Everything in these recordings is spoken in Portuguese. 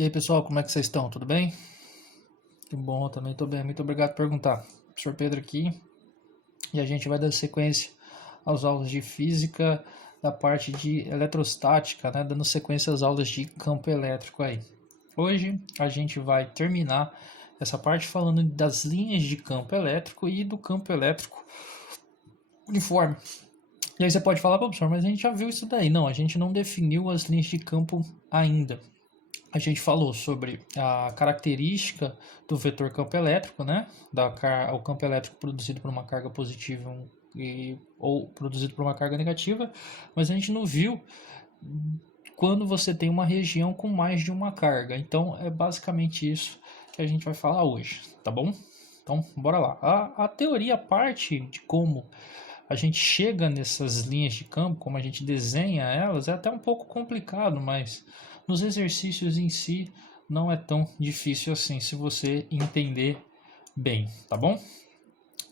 E aí, pessoal, como é que vocês estão? Tudo bem? Que bom, também estou bem. Muito obrigado por perguntar. Professor Pedro aqui, e a gente vai dar sequência às aulas de física da parte de eletrostática, né? Dando sequência às aulas de campo elétrico aí. Hoje a gente vai terminar essa parte falando das linhas de campo elétrico e do campo elétrico uniforme. E aí você pode falar, professor, mas a gente já viu isso daí. Não, a gente não definiu as linhas de campo ainda. A gente falou sobre a característica do vetor campo elétrico, né? O campo elétrico produzido por uma carga positiva ou produzido por uma carga negativa, mas a gente não viu quando você tem uma região com mais de uma carga. Então é basicamente isso que a gente vai falar hoje, tá bom? Então bora lá. A teoria parte de como a gente chega nessas linhas de campo, como a gente desenha elas, é até um pouco complicado, mas nos exercícios em si não é tão difícil assim se você entender bem, tá bom?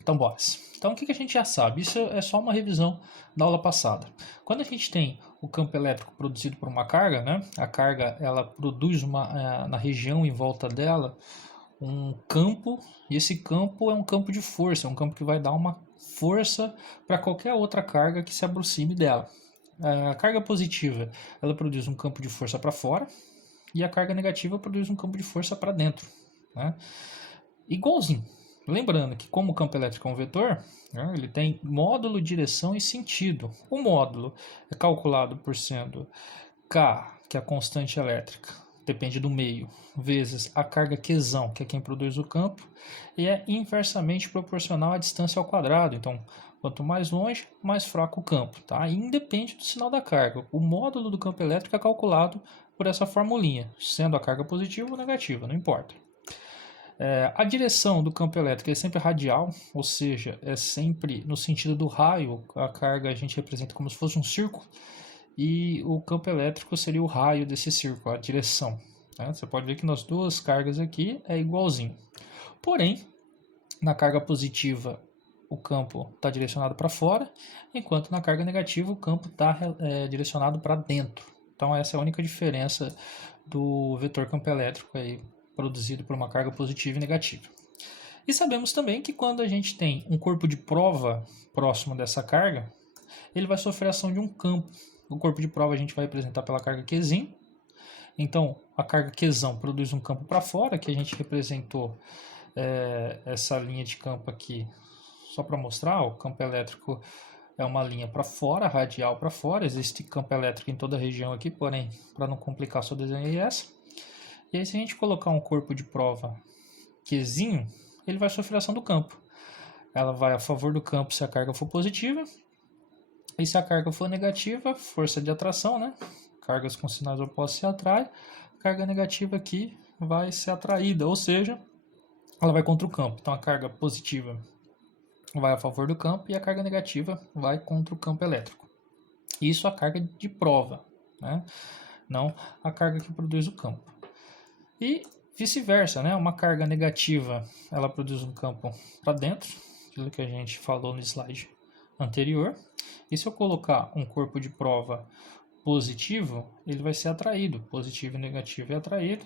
Então bora. Então o que a gente já sabe? Isso é só uma revisão da aula passada. Quando a gente tem o campo elétrico produzido por uma carga, né? A carga ela produz na região em volta dela um campo, e esse campo é um campo de força, é um campo que vai dar uma força para qualquer outra carga que se aproxime dela. A carga positiva ela produz um campo de força para fora e a carga negativa produz um campo de força para dentro, né? Igualzinho. Lembrando que como o campo elétrico é um vetor, né, ele tem módulo, direção e sentido. O módulo é calculado por sendo K, que é a constante elétrica, depende do meio, vezes a carga Qzão, que é quem produz o campo, e é inversamente proporcional à distância ao quadrado. Então, quanto mais longe, mais fraco o campo, tá? E independe do sinal da carga. O módulo do campo elétrico é calculado por essa formulinha, sendo a carga positiva ou negativa, não importa. A direção do campo elétrico é sempre radial, ou seja, é sempre no sentido do raio. A carga a gente representa como se fosse um círculo, e o campo elétrico seria o raio desse círculo, a direção. Né? Você pode ver que nas duas cargas aqui é igualzinho. Porém, na carga positiva o campo está direcionado para fora, enquanto na carga negativa o campo está direcionado para dentro. Então essa é a única diferença do vetor campo elétrico aí, produzido por uma carga positiva e negativa. E sabemos também que quando a gente tem um corpo de prova próximo dessa carga, ele vai sofrer ação de um campo. O corpo de prova a gente vai representar pela carga Qzinho. Então, a carga Qzão produz um campo para fora, que a gente representou essa linha de campo aqui só para mostrar. O campo elétrico é uma linha para fora, radial para fora. Existe campo elétrico em toda a região aqui, porém, para não complicar, só desenhei essa. E aí, se a gente colocar um corpo de prova Qzinho, ele vai sofrer ação do campo. Ela vai a favor do campo se a carga for positiva, e se a carga for negativa, força de atração, né? Cargas com sinais opostos se atraem. Carga negativa aqui vai ser atraída, ou seja, ela vai contra o campo. Então a carga positiva vai a favor do campo e a carga negativa vai contra o campo elétrico. Isso a carga de prova, né? Não a carga que produz o campo. E vice-versa, né? Uma carga negativa, ela produz um campo para dentro, aquilo que a gente falou no slide anterior. E se eu colocar um corpo de prova positivo, ele vai ser atraído. Positivo e negativo é atraído.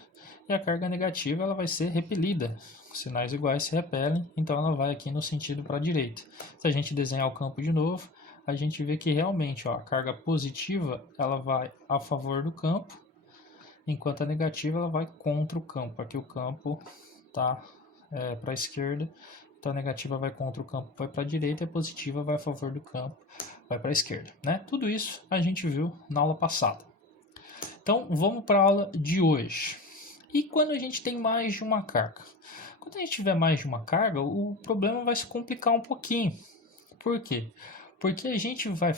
E a carga negativa ela vai ser repelida. Sinais iguais se repelem, então ela vai aqui no sentido para a direita. Se a gente desenhar o campo de novo, a gente vê que realmente a carga positiva ela vai a favor do campo, enquanto a negativa ela vai contra o campo. Aqui o campo está para a esquerda, então a negativa vai contra o campo, vai para a direita, e a positiva vai a favor do campo, vai para a esquerda. Né? Tudo isso a gente viu na aula passada. Então vamos para a aula de hoje. E quando a gente tem mais de uma carga? Quando a gente tiver mais de uma carga, o problema vai se complicar um pouquinho. Por quê? Porque a gente vai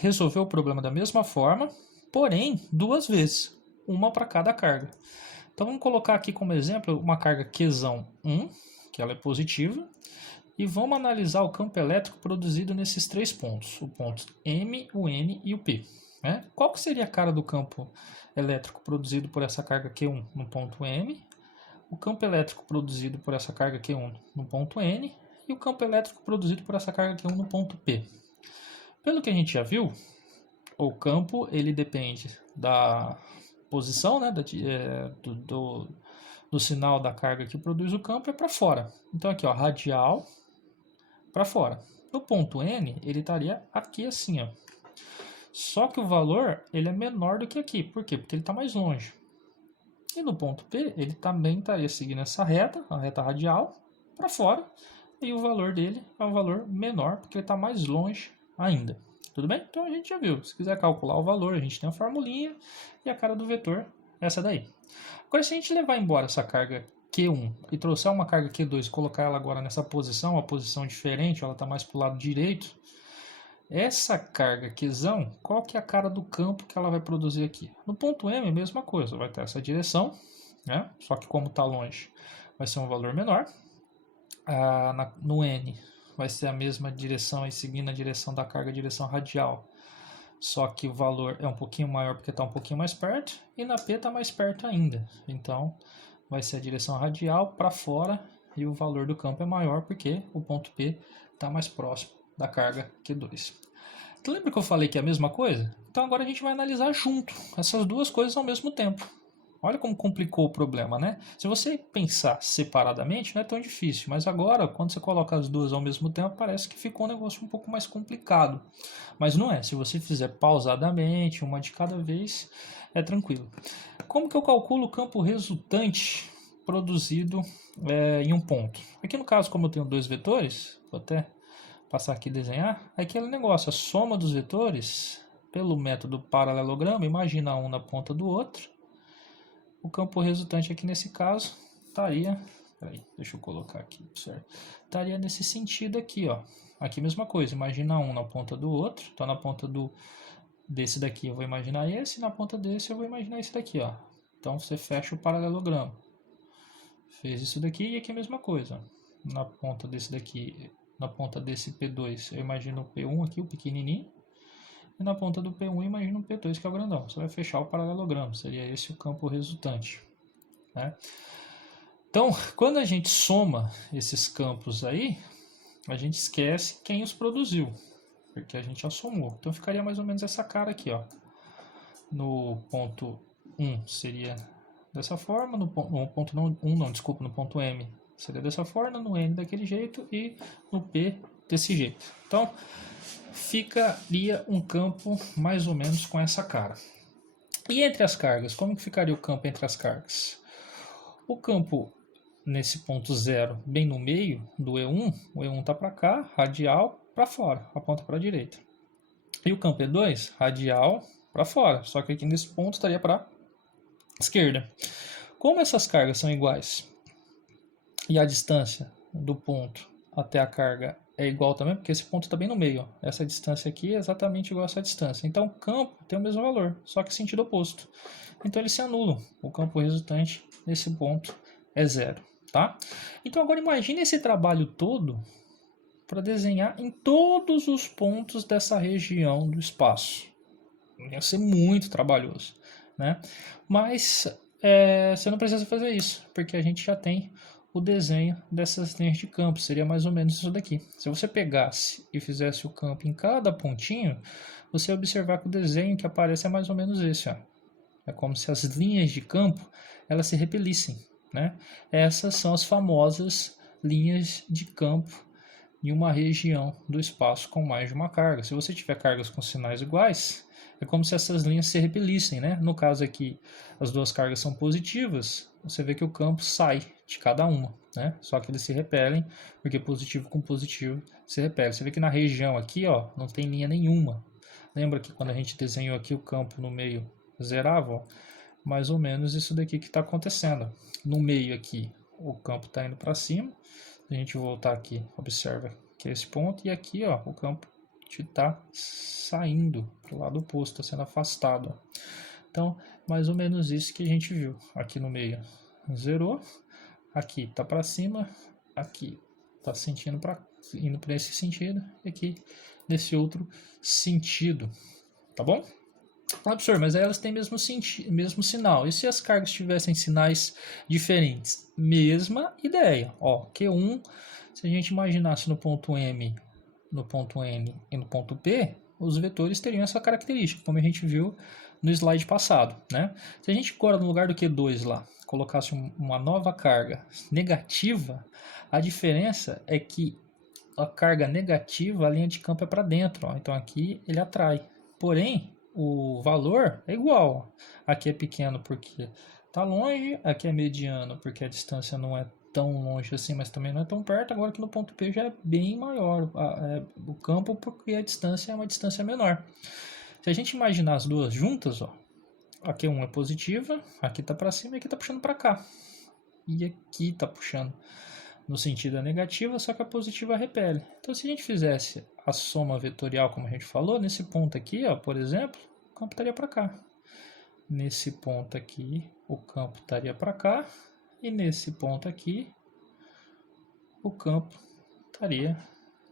resolver o problema da mesma forma, porém duas vezes, uma para cada carga. Então vamos colocar aqui como exemplo uma carga Qzão 1, que ela é positiva, e vamos analisar o campo elétrico produzido nesses três pontos, o ponto M, o N e o P. Né? Qual que seria a cara do campo elétrico produzido por essa carga Q1 no ponto M, o campo elétrico produzido por essa carga Q1 no ponto N e o campo elétrico produzido por essa carga Q1 no ponto P? Pelo que a gente já viu, o campo ele depende posição, né, do sinal da carga que produz o campo é para fora. Então aqui, ó, radial para fora. No ponto N, ele estaria aqui assim, ó. Só que o valor ele é menor do que aqui. Por quê? Porque ele está mais longe. E no ponto P, ele também estaria seguindo essa reta, a reta radial, para fora. E o valor dele é um valor menor, porque ele está mais longe ainda. Tudo bem? Então a gente já viu. Se quiser calcular o valor, a gente tem a formulinha e a cara do vetor, essa daí. Agora, se a gente levar embora essa carga Q1 e trouxer uma carga Q2 e colocar ela agora nessa posição, uma posição diferente, ela está mais para o lado direito, essa carga Qzão, qual que é a cara do campo que ela vai produzir aqui? No ponto M, a mesma coisa, vai ter essa direção, né? Só que como está longe, vai ser um valor menor. No N, vai ser a mesma direção e seguindo a direção da carga, a direção radial. Só que o valor é um pouquinho maior porque está um pouquinho mais perto. E na P está mais perto ainda. Então, vai ser a direção radial para fora e o valor do campo é maior porque o ponto P está mais próximo da carga Q2. Então, lembra que eu falei que é a mesma coisa? Então agora a gente vai analisar junto essas duas coisas ao mesmo tempo. Olha como complicou o problema, né? Se você pensar separadamente, não é tão difícil. Mas agora, quando você coloca as duas ao mesmo tempo, parece que ficou um negócio um pouco mais complicado. Mas não é. Se você fizer pausadamente, uma de cada vez, é tranquilo. Como que eu calculo o campo resultante produzido em um ponto? Aqui no caso, como eu tenho dois vetores, vou até passar aqui e desenhar. É aquele negócio, a soma dos vetores, pelo método paralelogramo, imagina um na ponta do outro. O campo resultante aqui nesse caso estaria, deixa eu colocar aqui, certo? Estaria nesse sentido aqui, ó. Aqui mesma coisa, imagina um na ponta do outro. Então na ponta desse daqui eu vou imaginar esse, na ponta desse eu vou imaginar esse daqui, ó. Então você fecha o paralelogramo. Fez isso daqui e aqui a mesma coisa. Na ponta desse daqui, na ponta desse P2, eu imagino o P1 aqui, o pequenininho. E na ponta do P1 imagina um P2 que é o grandão. Você vai fechar o paralelogramo, seria esse o campo resultante, né? Então, quando a gente soma esses campos aí, a gente esquece quem os produziu, porque a gente já somou. Então ficaria mais ou menos essa cara aqui, ó. No ponto 1 seria dessa forma, no ponto no ponto M seria dessa forma, no N daquele jeito e no P desse jeito. Então, ficaria um campo mais ou menos com essa cara. E entre as cargas, como que ficaria o campo entre as cargas? O campo nesse ponto zero, bem no meio do E1, o E1 está para cá, radial para fora, aponta para a direita. E o campo E2, radial para fora, só que aqui nesse ponto estaria para a esquerda. Como essas cargas são iguais e a distância do ponto até a carga é igual também, porque esse ponto está bem no meio. Ó. Essa distância aqui é exatamente igual a essa distância. Então o campo tem o mesmo valor, só que sentido oposto. Então eles se anulam. O campo resultante nesse ponto é zero. Tá? Então agora imagine esse trabalho todo para desenhar em todos os pontos dessa região do espaço. Ia ser muito trabalhoso. Né? Mas você não precisa fazer isso, porque a gente já tem o desenho dessas linhas de campo, seria mais ou menos isso daqui. Se você pegasse e fizesse o campo em cada pontinho, você ia observar que o desenho que aparece é mais ou menos esse. Ó. É como se as linhas de campo elas se repelissem. Né? Essas são as famosas linhas de campo em uma região do espaço com mais de uma carga. Se você tiver cargas com sinais iguais, é como se essas linhas se repelissem. Né? No caso aqui, as duas cargas são positivas, você vê que o campo sai de cada uma, né? Só que eles se repelem, porque positivo com positivo se repele. Você vê que na região aqui, ó, não tem linha nenhuma. Lembra que quando a gente desenhou aqui o campo no meio zerava? Ó, mais ou menos isso daqui que está acontecendo. No meio aqui, o campo está indo para cima. Se a gente voltar aqui, observa que é esse ponto. E aqui, ó, o campo está saindo para o lado oposto, está sendo afastado. Ó. Então, mais ou menos isso que a gente viu. Aqui no meio zerou, aqui está para cima, aqui está indo para esse sentido, e aqui nesse outro sentido. Tá bom? Ah, professor, mas elas têm mesmo sinal. E se as cargas tivessem sinais diferentes? Mesma ideia. Ó, Q1, se a gente imaginasse no ponto M, no ponto N e no ponto P, os vetores teriam essa característica, como a gente viu no slide passado, né? Se a gente agora no lugar do Q2 lá, colocasse uma nova carga negativa, a diferença é que a carga negativa, a linha de campo é para dentro, ó. Então aqui ele atrai. Porém, o valor é igual. Aqui é pequeno porque está longe, aqui é mediano porque a distância não é tão longe assim, mas também não é tão perto. Agora aqui no ponto P já é bem maior o campo, porque a distância é uma distância menor. Se a gente imaginar as duas juntas, ó, aqui uma é positiva, aqui está para cima e aqui está puxando para cá. E aqui está puxando no sentido negativo, só que a positiva repele. Então, se a gente fizesse a soma vetorial, como a gente falou, nesse ponto aqui, ó, por exemplo, o campo estaria para cá. Nesse ponto aqui, o campo estaria para cá. E nesse ponto aqui, o campo estaria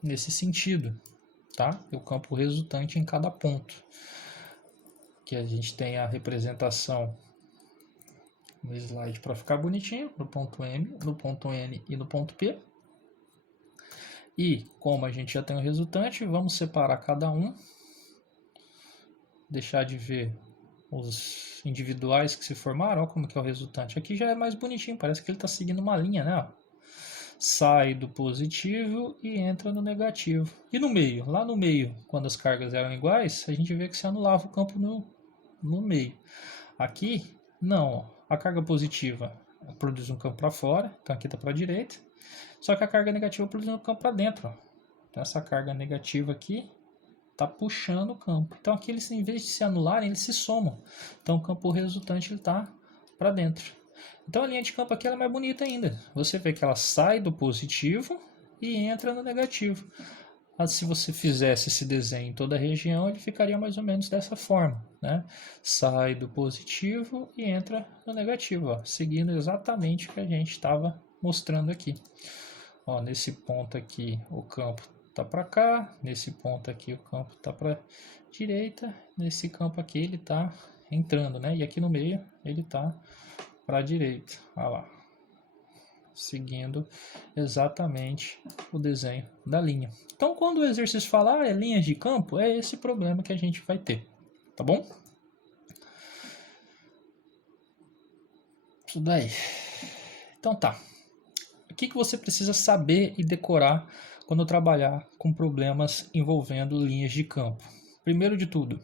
nesse sentido, tá? O campo resultante em cada ponto. Que a gente tem a representação no slide para ficar bonitinho, no ponto M, no ponto N e no ponto P. E como a gente já tem o resultante, vamos separar cada um, deixar de ver os individuais que se formaram. Olha como que é o resultante. Aqui já é mais bonitinho, parece que ele está seguindo uma linha, né? Sai do positivo e entra no negativo. E no meio? Lá no meio, quando as cargas eram iguais, a gente vê que se anulava o campo no meio. Aqui, não. A carga positiva produz um campo para fora, então aqui está para a direita. Só que a carga negativa produz um campo para dentro. Ó. Então essa carga negativa aqui está puxando o campo. Então aqui eles, em vez de se anularem, eles se somam. Então o campo resultante está para dentro. Então a linha de campo aqui ela é mais bonita ainda. Você vê que ela sai do positivo e entra no negativo. Mas se você fizesse esse desenho em toda a região, ele ficaria mais ou menos dessa forma, né? Sai do positivo e entra no negativo, ó, seguindo exatamente o que a gente estava mostrando aqui. Ó, nesse ponto aqui o campo está para cá, nesse ponto aqui o campo está para direita, nesse campo aqui ele está entrando, né? E aqui no meio ele está para a direita, olha lá, seguindo exatamente o desenho da linha. Então, quando o exercício falar é linhas de campo, é esse problema que a gente vai ter, tá bom? Tudo aí. Então tá. O que você precisa saber e decorar quando trabalhar com problemas envolvendo linhas de campo? Primeiro de tudo,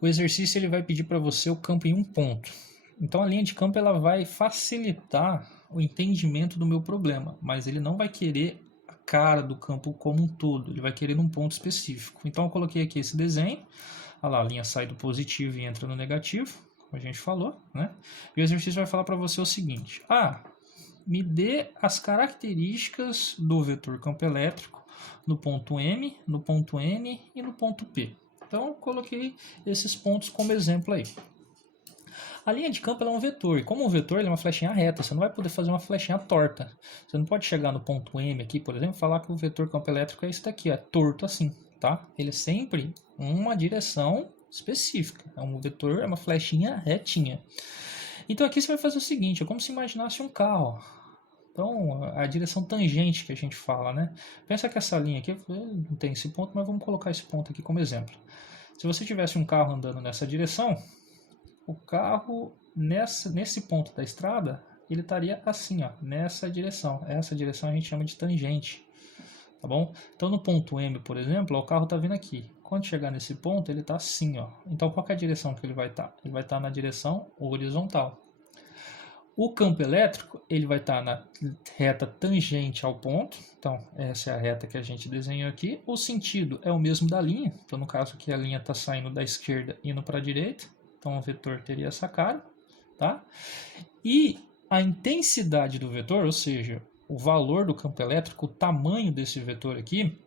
o exercício ele vai pedir para você o campo em um ponto. Então a linha de campo ela vai facilitar o entendimento do meu problema, mas ele não vai querer a cara do campo como um todo, ele vai querer num ponto específico. Então eu coloquei aqui esse desenho, olha lá, a linha sai do positivo e entra no negativo, como a gente falou, né? E o exercício vai falar para você o seguinte: me dê as características do vetor campo elétrico no ponto M, no ponto N e no ponto P. Então eu coloquei esses pontos como exemplo aí. A linha de campo é um vetor, e como um vetor ele é uma flechinha reta, você não vai poder fazer uma flechinha torta. Você não pode chegar no ponto M aqui, por exemplo, e falar que o vetor campo elétrico é esse daqui, é torto assim, tá? Ele é sempre uma direção específica, é um vetor, é uma flechinha retinha. Então aqui você vai fazer o seguinte, é como se imaginasse um carro. Então, a direção tangente que a gente fala, né? Pensa que essa linha aqui, não tem esse ponto, mas vamos colocar esse ponto aqui como exemplo. Se você tivesse um carro andando nessa direção, o carro nesse ponto da estrada, ele estaria assim, ó, nessa direção. Essa direção a gente chama de tangente, tá bom? Então no ponto M, por exemplo, ó, o carro está vindo aqui. Quando chegar nesse ponto, ele está assim, ó. Então qual é a direção que ele vai estar? Ele vai estar na direção horizontal. O campo elétrico ele vai estar na reta tangente ao ponto, então essa é a reta que a gente desenhou aqui. O sentido é o mesmo da linha, então no caso aqui a linha está saindo da esquerda indo para a direita, então o vetor teria essa cara, tá? E a intensidade do vetor, ou seja, o valor do campo elétrico, o tamanho desse vetor aqui,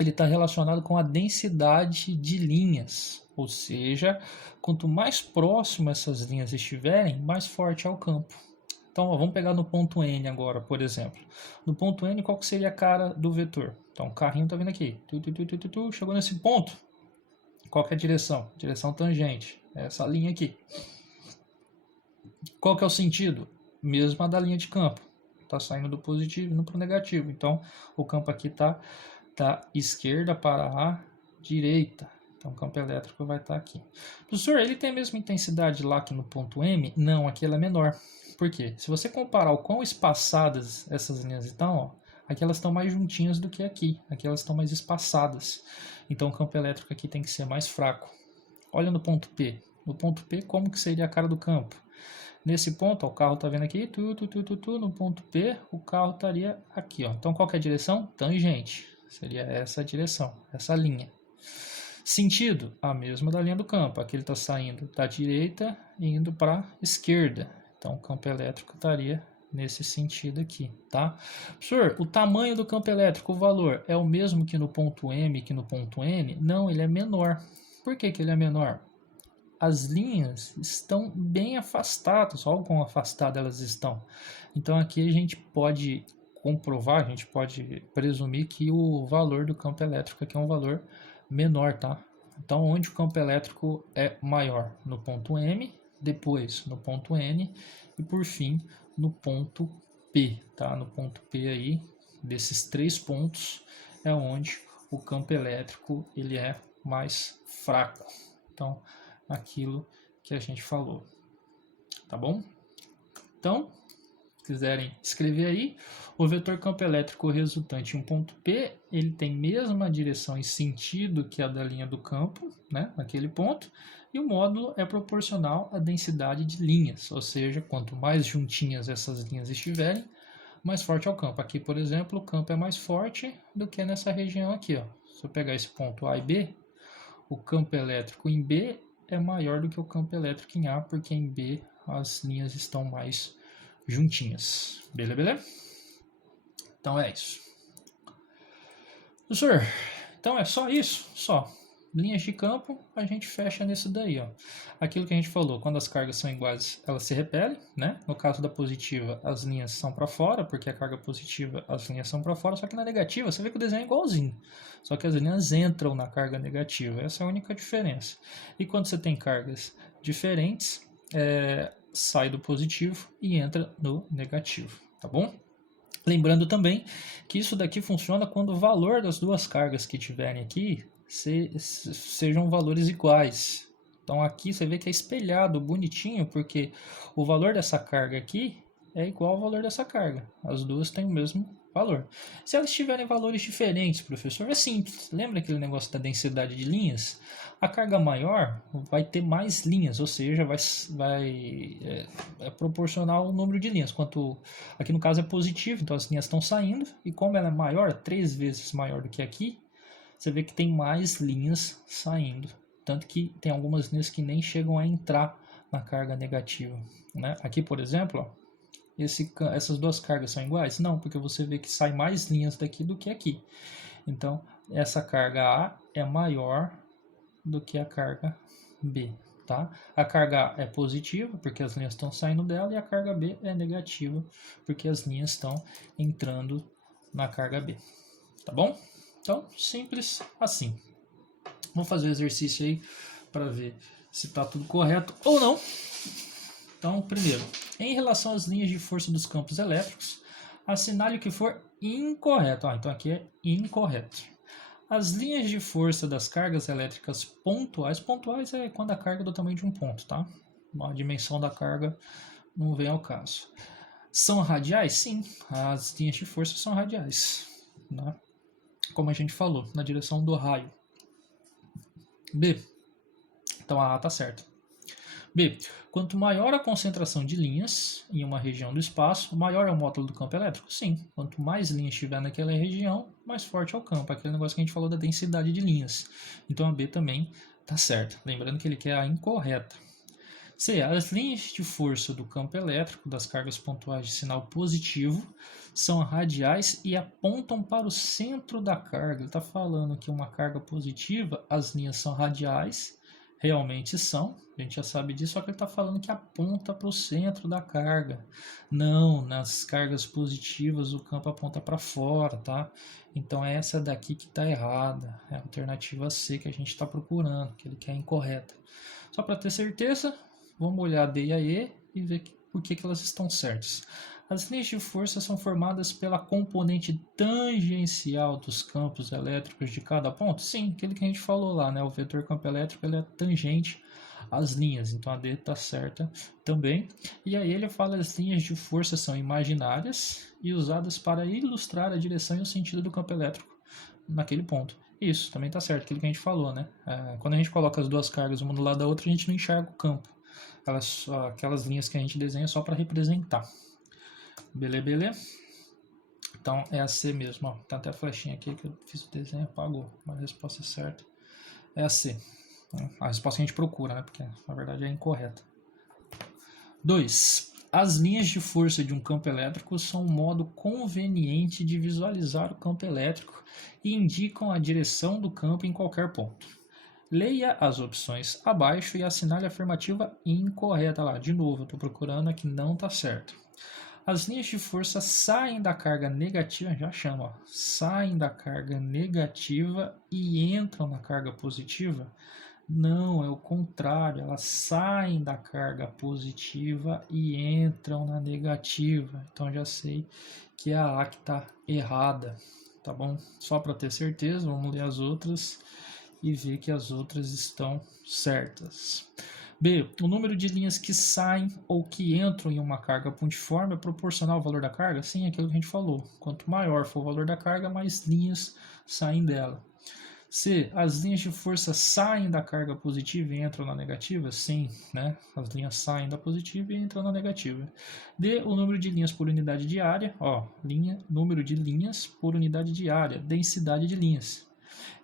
ele está relacionado com a densidade de linhas, ou seja, quanto mais próximo essas linhas estiverem, mais forte é o campo. Então, ó, vamos pegar no ponto N agora, por exemplo. No ponto N, qual que seria a cara do vetor? Então, o carrinho está vindo aqui. Chegou nesse ponto. Qual que é a direção? Direção tangente. É essa linha aqui. Qual que é o sentido? Mesma da linha de campo. Está saindo do positivo e indo para o negativo. Então, o campo aqui está da esquerda para a direita. Então o campo elétrico vai estar aqui. Professor, ele tem a mesma intensidade lá que no ponto M? Não, aqui ela é menor. Por quê? Se você comparar o quão espaçadas essas linhas estão, ó, aqui elas estão mais juntinhas do que aqui. Aqui elas estão mais espaçadas. Então o campo elétrico aqui tem que ser mais fraco. Olha no ponto P. No ponto P, como que seria a cara do campo? Nesse ponto, ó, o carro está vendo aqui, no ponto P, o carro estaria aqui. Ó. Então qual que é a direção? Tangente. Seria essa a direção, essa linha. Sentido, a mesma da linha do campo. Aqui ele está saindo da direita e indo para a esquerda. Então o campo elétrico estaria nesse sentido aqui, tá? Professor, o tamanho do campo elétrico, o valor, é o mesmo que no ponto M, que no ponto N? Não, ele é menor. Por que que ele é menor? As linhas estão bem afastadas, olha o quão afastadas elas estão. Então aqui a gente pode comprovar, a gente pode presumir que o valor do campo elétrico aqui é um valor menor, tá? Então onde o campo elétrico é maior? No ponto M, depois no ponto N e por fim no ponto P, tá? No ponto P aí, desses 3 pontos é onde o campo elétrico ele é mais fraco. Então aquilo que a gente falou, tá bom? Então, se quiserem escrever aí, o vetor campo elétrico resultante em um ponto P, ele tem mesma direção e sentido que a da linha do campo, né, naquele ponto, e o módulo é proporcional à densidade de linhas, ou seja, quanto mais juntinhas essas linhas estiverem, mais forte é o campo. Aqui, por exemplo, o campo é mais forte do que nessa região aqui, ó. Se eu pegar esse ponto A e B, o campo elétrico em B é maior do que o campo elétrico em A, porque em B as linhas estão mais juntinhas. Beleza? Então é isso. Professor, então é só isso? Só. Linhas de campo, a gente fecha nesse daí, ó. Aquilo que a gente falou, quando as cargas são iguais, elas se repelem, né? No caso da positiva, as linhas são para fora, porque a carga positiva, as linhas são para fora, só que na negativa, você vê que o desenho é igualzinho. Só que as linhas entram na carga negativa, essa é a única diferença. E quando você tem cargas diferentes, sai do positivo e entra no negativo, tá bom? Lembrando também que isso daqui funciona quando o valor das duas cargas que tiverem aqui sejam valores iguais. Então aqui você vê que é espelhado bonitinho, porque o valor dessa carga aqui é igual ao valor dessa carga. As duas têm o mesmo valor. Se elas tiverem valores diferentes, professor, é simples. Lembra aquele negócio da densidade de linhas? A carga maior vai ter mais linhas, ou seja, é proporcional ao número de linhas. Quanto aqui no caso é positivo, então as linhas estão saindo, e como ela é maior, 3 vezes maior do que aqui, você vê que tem mais linhas saindo. Tanto que tem algumas linhas que nem chegam a entrar na carga negativa, né? Aqui, por exemplo, ó, essas duas cargas são iguais? Não, porque você vê que sai mais linhas daqui do que aqui. Então, essa carga A é maior do que a carga B, tá? A carga A é positiva, porque as linhas estão saindo dela, e a carga B é negativa, porque as linhas estão entrando na carga B, tá bom? Então, simples assim. Vamos fazer o exercício aí para ver se está tudo correto ou não. Então, primeiro, em relação às linhas de força dos campos elétricos, assinale o que for incorreto. Então aqui é incorreto. As linhas de força das cargas elétricas pontuais é quando a carga é do tamanho de um ponto, tá? A dimensão da carga não vem ao caso. São radiais? Sim, as linhas de força são radiais, né? Como a gente falou, na direção do raio. B. Então a A está certa. B. Quanto maior a concentração de linhas em uma região do espaço, maior é o módulo do campo elétrico? Sim. Quanto mais linhas tiver naquela região, mais forte é o campo. Aquele negócio que a gente falou da densidade de linhas. Então a B também está certa. Lembrando que ele quer a incorreta. C. As linhas de força do campo elétrico das cargas pontuais de sinal positivo são radiais e apontam para o centro da carga. Ele está falando que uma carga positiva, as linhas são radiais, realmente são, a gente já sabe disso, só que ele está falando que aponta para o centro da carga. Não, nas cargas positivas o campo aponta para fora, tá? Então essa daqui que está errada, é a alternativa C que a gente está procurando, que ele quer incorreta. Só para ter certeza, vamos olhar a D e a E e ver por que elas estão certas. As linhas de força são formadas pela componente tangencial dos campos elétricos de cada ponto? Sim, aquele que a gente falou lá, né? O vetor campo elétrico ele é tangente às linhas, então a D está certa também. E aí ele fala que as linhas de força são imaginárias e usadas para ilustrar a direção e o sentido do campo elétrico naquele ponto. Isso, também está certo, aquilo que a gente falou, né? Quando a gente coloca as duas cargas uma do lado da outra, a gente não enxerga o campo. Aquelas linhas que a gente desenha só para representar. Beleza? Então é a C mesmo, ó. Tá até a flechinha aqui que eu fiz o desenho, apagou. Mas a resposta certa é a C. A resposta que a gente procura, né? Porque na verdade é incorreta. 2. As linhas de força de um campo elétrico são um modo conveniente de visualizar o campo elétrico e indicam a direção do campo em qualquer ponto. Leia as opções abaixo e assinale a afirmativa incorreta lá. De novo, eu estou procurando a que não está certo. As linhas de força saem da carga negativa, já chama, ó, saem da carga negativa e entram na carga positiva? Não, é o contrário, elas saem da carga positiva e entram na negativa. Então já sei que é a que está errada, tá bom? Só para ter certeza, vamos ler as outras e ver que as outras estão certas. B. O número de linhas que saem ou que entram em uma carga pontiforme é proporcional ao valor da carga? Sim, aquilo que a gente falou. Quanto maior for o valor da carga, mais linhas saem dela. C. As linhas de força saem da carga positiva e entram na negativa? Sim, né? As linhas saem da positiva e entram na negativa. D. O número de linhas por unidade de área. Ó, número de linhas por unidade de área. Densidade de linhas.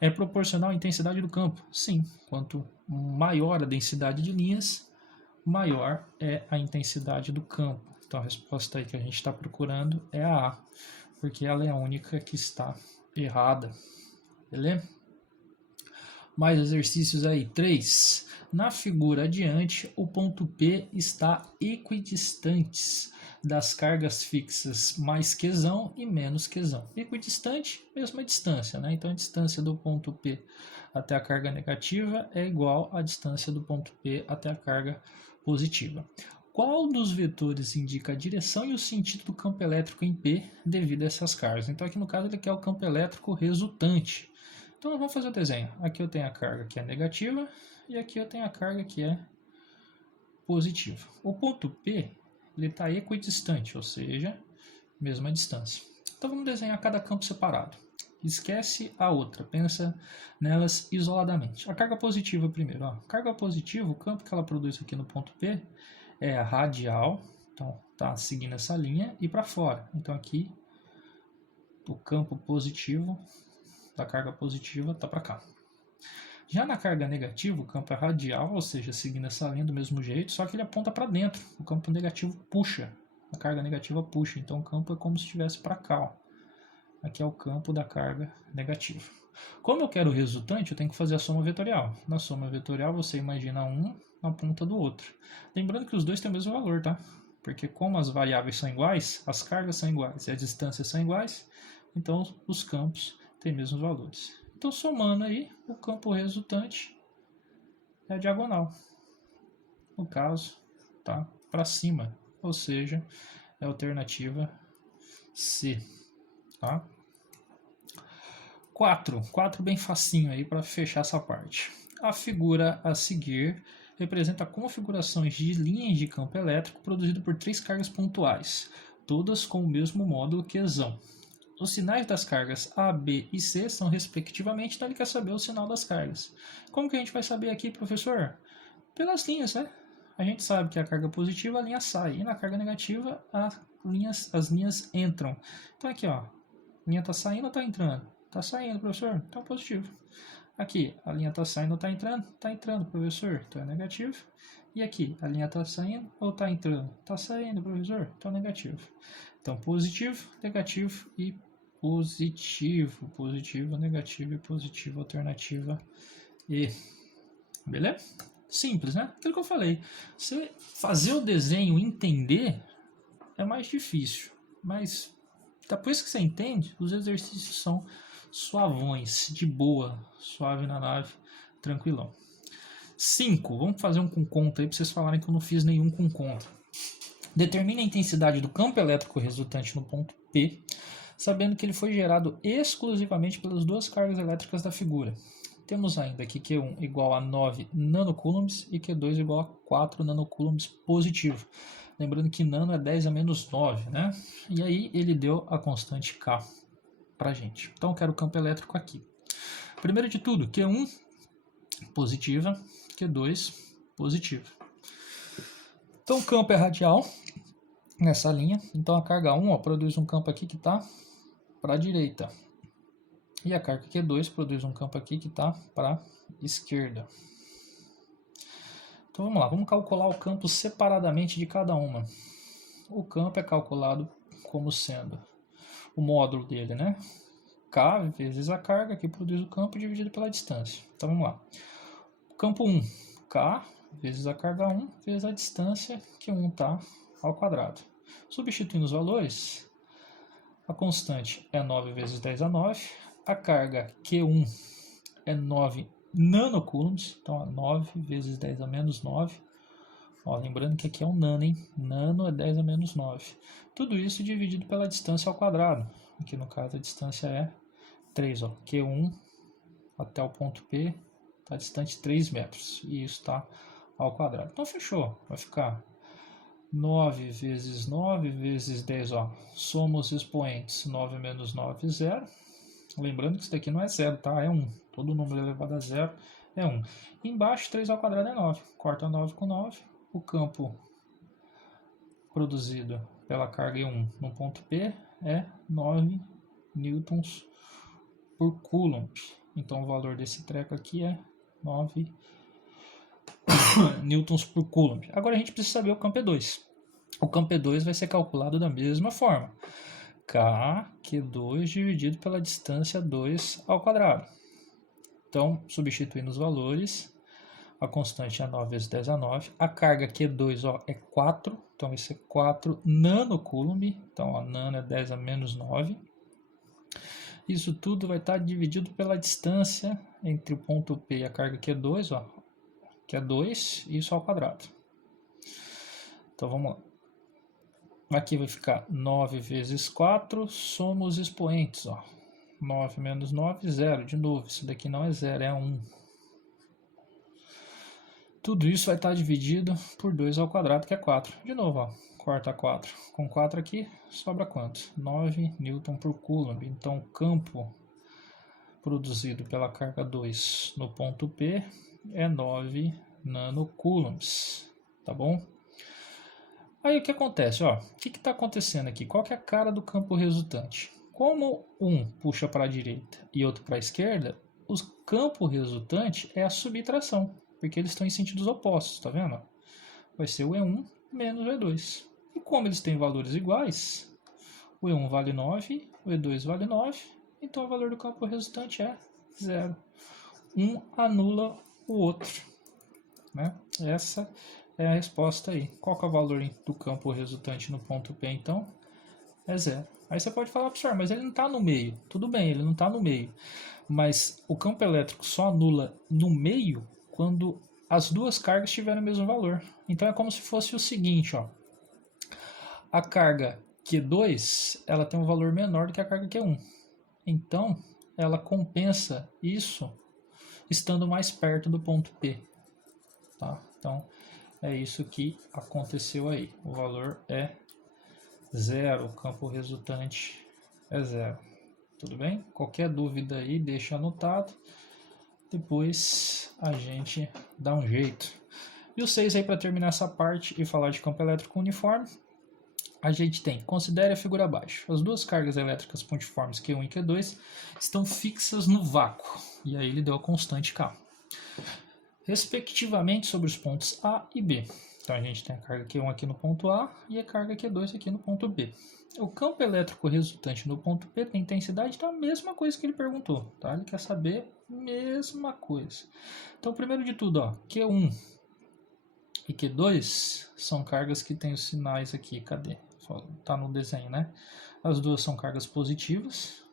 É proporcional à intensidade do campo? Sim. Quanto maior a densidade de linhas, maior é a intensidade do campo. Então a resposta aí que a gente está procurando é a A, porque ela é a única que está errada. Beleza? Mais exercícios aí. 3. Na figura adiante, o ponto P está equidistante das cargas fixas mais Qzão e menos Qzão. Equidistante, mesma distância, né? Então a distância do ponto P até a carga negativa é igual à distância do ponto P até a carga positiva. Qual dos vetores indica a direção e o sentido do campo elétrico em P devido a essas cargas? Então aqui no caso ele quer o campo elétrico resultante. Então vamos fazer o desenho. Aqui eu tenho a carga que é negativa e aqui eu tenho a carga que é positiva. O ponto P ele está equidistante, ou seja, mesma distância. Então vamos desenhar cada campo separado. Esquece a outra, pensa nelas isoladamente. A carga positiva primeiro. Ó. Carga positiva, o campo que ela produz aqui no ponto P é a radial, então está seguindo essa linha e para fora. Então aqui o campo positivo da carga positiva está para cá. Já na carga negativa, o campo é radial, ou seja, seguindo essa linha do mesmo jeito, só que ele aponta para dentro. O campo negativo puxa, a carga negativa puxa, então o campo é como se estivesse para cá. Ó. Aqui é o campo da carga negativa. Como eu quero o resultante, eu tenho que fazer a soma vetorial. Na soma vetorial, você imagina um na ponta do outro. Lembrando que os dois têm o mesmo valor, tá? Porque como as variáveis são iguais, as cargas são iguais e as distâncias são iguais, então os campos têm os mesmos valores. Então, somando aí, o campo resultante é a diagonal. No caso, tá para cima, ou seja, é a alternativa C. Tá? 4 bem facinho aí para fechar essa parte. A figura a seguir representa configurações de linhas de campo elétrico produzido por 3 cargas pontuais, todas com o mesmo módulo Qzão. Os sinais das cargas A, B e C são respectivamente, então ele quer saber o sinal das cargas. Como que a gente vai saber aqui, professor? Pelas linhas, né? A gente sabe que a carga positiva, a linha sai, e na carga negativa, as linhas entram. Então aqui, ó, a linha está saindo ou está entrando? Está saindo, professor, então positivo. Aqui, a linha está saindo ou está entrando? Está entrando, professor, então é negativo. E aqui, a linha está saindo ou está entrando? Está saindo, professor, então é negativo. Então, positivo, negativo e positivo. Positivo, negativo e positivo, alternativa E. Beleza? Simples, né? Aquilo que eu falei. Você fazer o desenho e entender é mais difícil. Mas depois que você entende, os exercícios são suavões, de boa, suave na nave, tranquilão. 5. Vamos fazer um com conta aí para vocês falarem que eu não fiz nenhum com conta. Determine a intensidade do campo elétrico resultante no ponto P, sabendo que ele foi gerado exclusivamente pelas duas cargas elétricas da figura. Temos ainda aqui Q1 igual a 9 nanocoulombs e Q2 igual a 4 nanocoulombs positivo. Lembrando que nano é 10 a menos 9, né? E aí ele deu a constante K para a gente. Então eu quero o campo elétrico aqui. Primeiro de tudo, Q1 positiva, Q2 positiva. Então o campo é radial nessa linha. Então a carga 1 produz um campo aqui que está para a direita. E a carga Q2 produz um campo aqui que está para a esquerda. Então vamos lá, vamos calcular o campo separadamente de cada uma. O campo é calculado como sendo o módulo dele, né? K vezes a carga que produz o campo dividido pela distância. Então vamos lá. Campo 1, K vezes a carga 1 vezes a distância que 1 está ao quadrado. Substituindo os valores, a constante é 9 vezes 10 a 9. A carga Q1 é 9 nanocoulombs, então 9 vezes 10 a menos 9. Ó, lembrando que aqui é um nano, hein? Nano é 10 a menos 9. Tudo isso dividido pela distância ao quadrado. Aqui no caso a distância é 3. Ó. Q1 até o ponto P está distante 3 metros. E isso está ao quadrado. Então fechou. Vai ficar 9 vezes 9 vezes 10. Ó. Soma os expoentes. 9 menos 9, 0. Lembrando que isso daqui não é 0, tá? É 1. Todo número elevado a 0 é 1. E embaixo, 3 ao quadrado é 9. Corta 9 com 9. O campo produzido pela carga E1 no ponto P é 9 newtons por coulomb. Então o valor desse treco aqui é 9 newtons por coulomb. Agora a gente precisa saber o campo E2. O campo E2 vai ser calculado da mesma forma. K, Q2 dividido pela distância 2 ao quadrado. Então, substituindo os valores, a constante é 9 vezes 10 a 9. A carga Q2 ó, é 4, então vai ser 4 nanocoulomb. Então, ó, nano é 10 a menos 9. Isso tudo vai estar dividido pela distância entre o ponto P e a carga Q2, ó, que é 2, e isso ao quadrado. Então, vamos lá. Aqui vai ficar 9 vezes 4, soma os expoentes. Ó. 9 menos 9, 0. De novo, isso daqui não é 0, é 1. Tudo isso vai estar dividido por 2 ao quadrado, que é 4. De novo, ó, corta 4. Com 4 aqui, sobra quanto? 9 newton por coulomb. Então, o campo produzido pela carga 2 no ponto P é 9 nanocoulombs. Tá bom? Aí o que acontece? Ó, o que está acontecendo aqui? Qual que é a cara do campo resultante? Como um puxa para a direita e outro para a esquerda, o campo resultante é a subtração, porque eles estão em sentidos opostos, tá vendo? Vai ser o E1 menos o E2. E como eles têm valores iguais, o E1 vale 9, o E2 vale 9, então o valor do campo resultante é 0. Um anula o outro. Né? Essa é a resposta aí. Qual que é o valor do campo resultante no ponto P, então? É 0. Aí você pode falar, professor, mas ele não está no meio. Tudo bem, ele não está no meio. Mas o campo elétrico só anula no meio quando as duas cargas tiverem o mesmo valor. Então é como se fosse o seguinte, ó. A carga Q2, ela tem um valor menor do que a carga Q1. Então, ela compensa isso estando mais perto do ponto P. Tá? Então, é isso que aconteceu aí. O valor é 0, o campo resultante é 0. Tudo bem? Qualquer dúvida aí, deixa anotado. Depois a gente dá um jeito. E o 6 aí para terminar essa parte e falar de campo elétrico uniforme. A gente tem, considere a figura abaixo. As duas cargas elétricas pontiformes Q1 e Q2 estão fixas no vácuo. E aí ele deu a constante K. Respectivamente sobre os pontos A e B. Então a gente tem a carga Q1 aqui no ponto A e a carga Q2 aqui no ponto B. O campo elétrico resultante no ponto P tem intensidade, então a mesma coisa que ele perguntou, tá? Ele quer saber a mesma coisa. Então primeiro de tudo, ó, Q1 e Q2 são cargas que têm os sinais aqui, cadê? Tá no desenho, né? As duas são cargas positivas.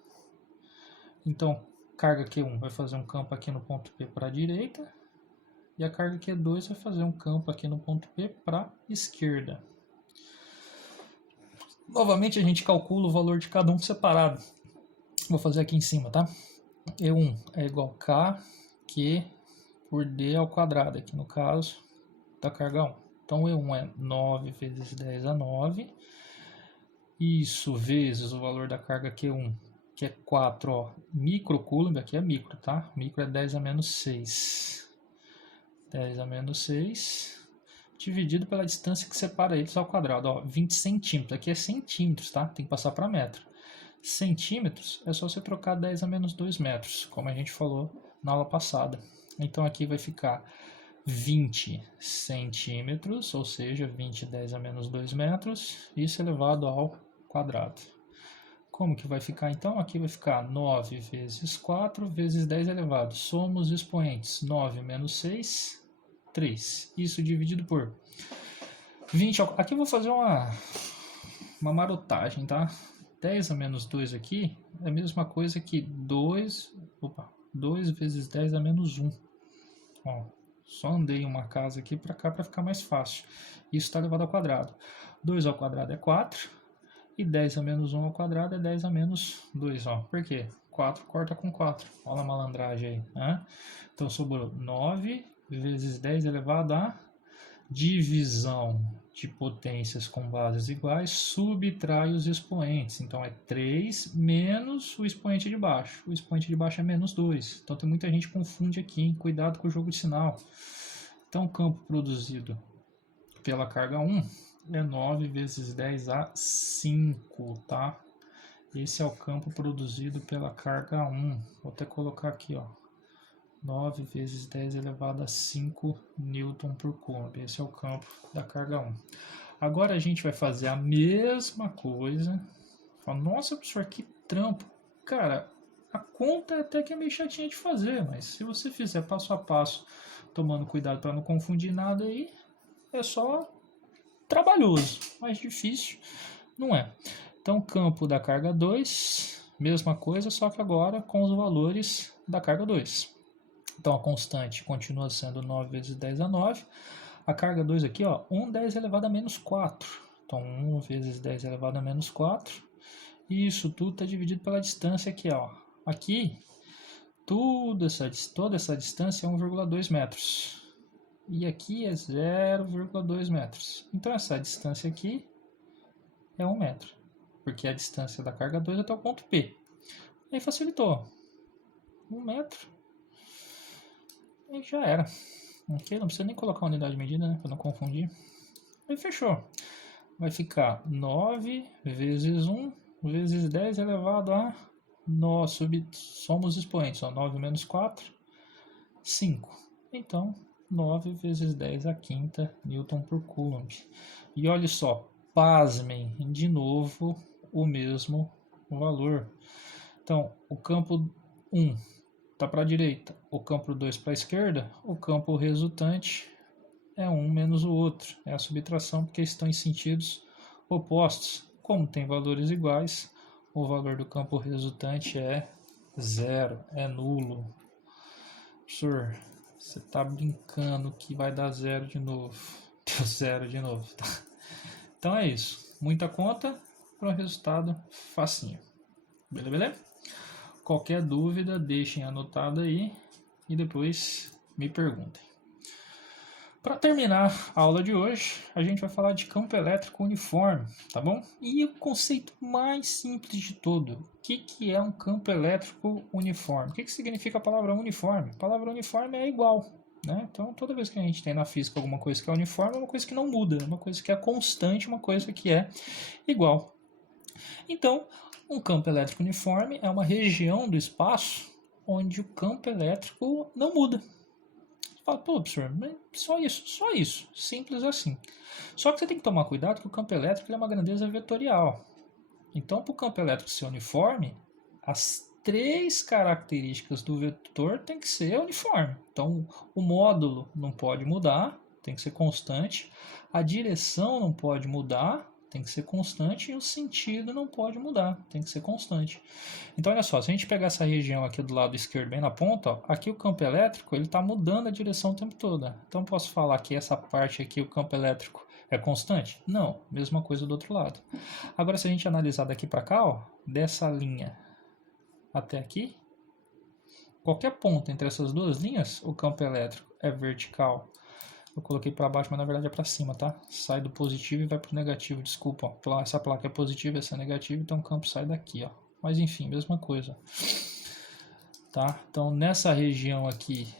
Então carga Q1 vai fazer um campo aqui no ponto P para a direita. E a carga Q2 vai fazer um campo aqui no ponto P para a esquerda. Novamente a gente calcula o valor de cada um separado. Vou fazer aqui em cima, tá? E1 é igual a K, Q por D ao quadrado, aqui no caso da carga 1. Então E1 é 9 vezes 10 a 9. Isso vezes o valor da carga Q1, que é 4, ó, microcoulomb, aqui é micro, tá? Micro é 10 a menos 6. 10 a menos 6, dividido pela distância que separa eles ao quadrado, ó, 20 centímetros. Aqui é centímetros, tá? Tem que passar para metro. Centímetros é só você trocar 10 a menos 2 metros, como a gente falou na aula passada. Então aqui vai ficar 20 centímetros, ou seja, 20 10 a menos 2 metros, isso elevado ao quadrado. Como que vai ficar então? Aqui vai ficar 9 vezes 4 vezes 10 elevado. Somos expoentes. 9 menos 6, 3. Isso dividido por 20. Aqui eu vou fazer uma marotagem, tá? 10 a menos 2 aqui é a mesma coisa que 2 vezes 10 a menos 1. Ó, só andei uma casa aqui para cá para ficar mais fácil. Isso está elevado ao quadrado. 2 ao quadrado é 4. E 10 a menos 1 ao quadrado é 10 a menos 2. Ó. Por quê? 4 corta com 4. Olha a malandragem aí. Né? Então sobrou 9 vezes 10 elevado a divisão de potências com bases iguais, subtrai os expoentes. Então é 3 menos o expoente de baixo. O expoente de baixo é menos 2. Então tem muita gente que confunde aqui, hein? Cuidado com o jogo de sinal. Então o campo produzido pela carga 1 é 9 vezes 10 a 5, tá? Esse é o campo produzido pela carga 1. Vou até colocar aqui, ó. 9 vezes 10 elevado a 5 newton por coulomb. Esse é o campo da carga 1. Agora a gente vai fazer a mesma coisa. Fala, nossa, professor, que trampo. Cara, a conta até que é meio chatinha de fazer, mas se você fizer passo a passo, tomando cuidado para não confundir nada aí, é só trabalhoso, mais difícil não é. Então, campo da carga 2, mesma coisa, só que agora com os valores da carga 2. Então, a constante continua sendo 9 vezes 10 a 9. A carga 2 aqui, ó, 1 10 elevado a menos 4. Então, 1 vezes 10 elevado a menos 4. E isso tudo está dividido pela distância aqui, ó. Aqui, toda essa distância é 1,2 metros. E aqui é 0,2 metros. Então, essa distância aqui é 1 metro. Porque é a distância da carga 2 até o ponto P. Aí facilitou. 1 metro. E já era. Ok? Não precisa nem colocar a unidade de medida, né? Para não confundir. Aí fechou. Vai ficar 9 vezes 1 vezes 10 elevado a... somos expoentes. Ó, 9 menos 4, 5. Então, 9 vezes 10 a quinta newton por coulomb. E olha só, pasmem, de novo o mesmo valor. Então, o campo 1 está para a direita, o campo 2 para a esquerda, o campo resultante é um menos o outro. É a subtração porque estão em sentidos opostos. Como tem valores iguais, o valor do campo resultante é zero, é nulo. Professor, você está brincando que vai dar zero de novo. Deu zero de novo. Tá? Então é isso. Muita conta para um resultado facinho. Beleza? Qualquer dúvida, deixem anotado aí e depois me perguntem. Para terminar a aula de hoje, a gente vai falar de campo elétrico uniforme, tá bom? E o conceito mais simples de todo. O que é um campo elétrico uniforme? O que significa a palavra uniforme? A palavra uniforme é igual, né? Então, toda vez que a gente tem na física alguma coisa que é uniforme, é uma coisa que não muda, é uma coisa que é constante, uma coisa que é igual. Então, um campo elétrico uniforme é uma região do espaço onde o campo elétrico não muda. Você fala, pô, professor, só isso, simples assim. Só que você tem que tomar cuidado que o campo elétrico é uma grandeza vetorial. Então, para o campo elétrico ser uniforme, as 3 características do vetor tem que ser uniforme. Então, o módulo não pode mudar, tem que ser constante. A direção não pode mudar, tem que ser constante, e o sentido não pode mudar, tem que ser constante. Então, olha só, se a gente pegar essa região aqui do lado esquerdo, bem na ponta, ó, aqui o campo elétrico está mudando a direção o tempo todo. Então, posso falar que essa parte aqui, o campo elétrico, É constante? Não, mesma coisa do outro lado. Agora, se a gente analisar daqui para cá, ó, dessa linha até aqui, qualquer ponto entre essas duas linhas, o campo elétrico é vertical. Eu coloquei para baixo, mas na verdade é para cima, tá? Sai do positivo e vai para o negativo, desculpa. Ó. Essa placa é positiva, essa é negativa, então o campo sai daqui, ó. Mas enfim, mesma coisa. Tá? Então nessa região aqui,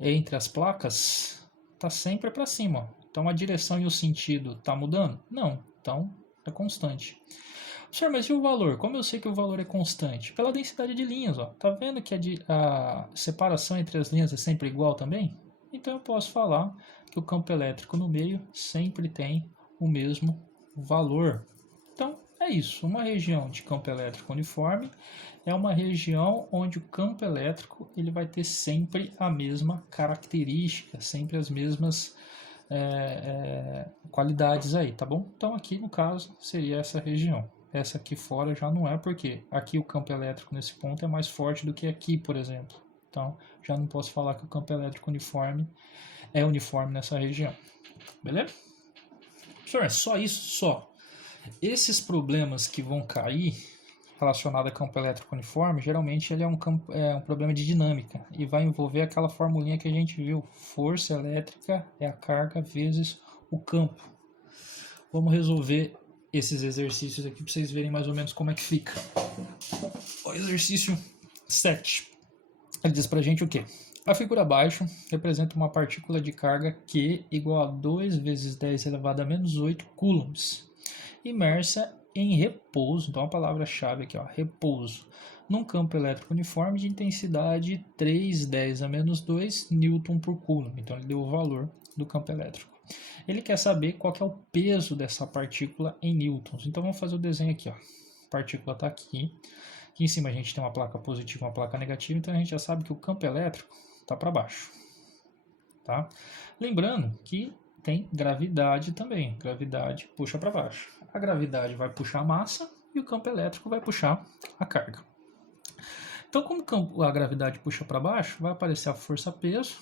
entre as placas, tá sempre para cima, ó. Então a direção e o sentido tá mudando? Não, então é constante. Senhor, mas e o valor? Como eu sei que o valor é constante? Pela densidade de linhas, ó. Tá vendo que a separação entre as linhas é sempre igual também? Então eu posso falar que o campo elétrico no meio sempre tem o mesmo valor. Então é isso. Uma região de campo elétrico uniforme é uma região onde o campo elétrico ele vai ter sempre a mesma característica, sempre as mesmas qualidades aí, tá bom? Então aqui no caso seria essa região. Essa aqui fora já não é, porque aqui o campo elétrico nesse ponto é mais forte do que aqui, por exemplo. Então já não posso falar que o campo elétrico uniforme é uniforme nessa região. Beleza? Senhor, é só isso? Só. Esses problemas que vão cair relacionado a campo elétrico uniforme, geralmente ele é um problema de dinâmica e vai envolver aquela formulinha que a gente viu. Força elétrica é a carga vezes o campo. Vamos resolver esses exercícios aqui para vocês verem mais ou menos como é que fica. O exercício 7. Ele diz para a gente o quê? A figura abaixo representa uma partícula de carga Q igual a 2 vezes 10 elevado a menos 8 coulombs, imersa em repouso, então a palavra-chave aqui, ó, repouso, num campo elétrico uniforme de intensidade 3,10 a menos 2 newton por coulomb. Então ele deu o valor do campo elétrico. Ele quer saber qual que é o peso dessa partícula em newtons. Então vamos fazer o desenho aqui, ó. A partícula está aqui. Aqui em cima a gente tem uma placa positiva e uma placa negativa, então a gente já sabe que o campo elétrico está para baixo. Tá? Lembrando que tem gravidade também. Gravidade puxa para baixo. A gravidade vai puxar a massa e o campo elétrico vai puxar a carga. Então, como a gravidade puxa para baixo, vai aparecer a força-peso